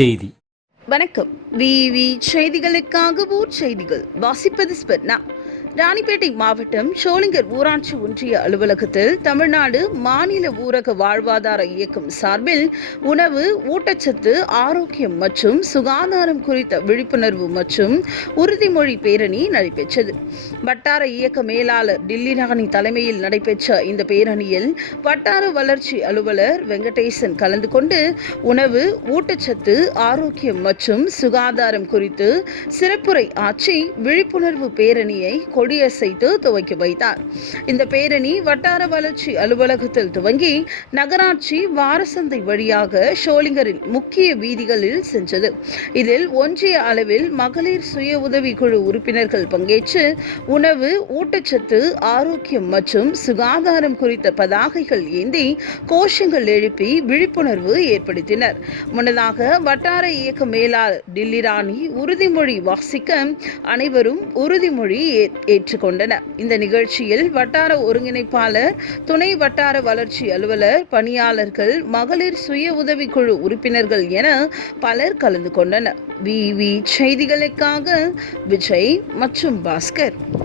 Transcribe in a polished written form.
செய்தி. வணக்கம். விவி செய்திகளுக்காக ஊர் செய்திகள் வாசிப்பது ஸ்பர்ணா. ராணிப்பேட்டை மாவட்டம் சோளிங்கர் ஊராட்சி ஒன்றிய அலுவலகத்தில் தமிழ்நாடு மாநில ஊரக வாழ்வாதார இயக்கம் சார்பில் உணவு, ஊட்டச்சத்து, ஆரோக்கியம் மற்றும் சுகாதாரம் குறித்த விழிப்புணர்வு மற்றும் உறுதிமொழி பேரணி நடைபெற்றது. வட்டார இயக்க மேலாளர் டில்லி ராணி தலைமையில் நடைபெற்ற இந்த பேரணியில் வட்டார வளர்ச்சி அலுவலர் வெங்கடேசன் கலந்து கொண்டு உணவு, ஊட்டச்சத்து, ஆரோக்கியம் மற்றும் சுகாதாரம் குறித்து சிறப்புரை ஆற்றி விழிப்புணர்வு பேரணியை கொடியசைத்து துவக்கி வைத்தார். இந்த பேரணி வட்டார வளர்ச்சி அலுவலகத்தில் துவங்கி நகராட்சி வாரசந்தை வழியாக ஷோலிங்கரில் முக்கிய வீதிகளில் சென்றது. இதில் ஒன்றிய அளவில் மகளிர் சுய உதவி குழு உறுப்பினர்கள் பங்கேற்று உணவு, ஊட்டச்சத்து, ஆரோக்கியம் மற்றும் சுகாதாரம் குறித்த பதாகைகள் ஏந்தி கோஷங்கள் எழுப்பி விழிப்புணர்வு ஏற்படுத்தினர். முன்னதாக வட்டார இயக்க மேலாளர் டில்லி ராணி உறுதிமொழி வாசிக்க அனைவரும் உறுதிமொழி ஏற்றுக்கொண்டனர். இந்த நிகழ்ச்சியில் வட்டார ஒருங்கிணைப்பாளர், துணை வட்டார வளர்ச்சி அலுவலர், பணியாளர்கள், மகளிர் சுய உதவிக்குழு உறுப்பினர்கள் என பலர் கலந்து கொண்டனர். விவி செய்திகளுக்காக விஜய் மற்றும் பாஸ்கர்.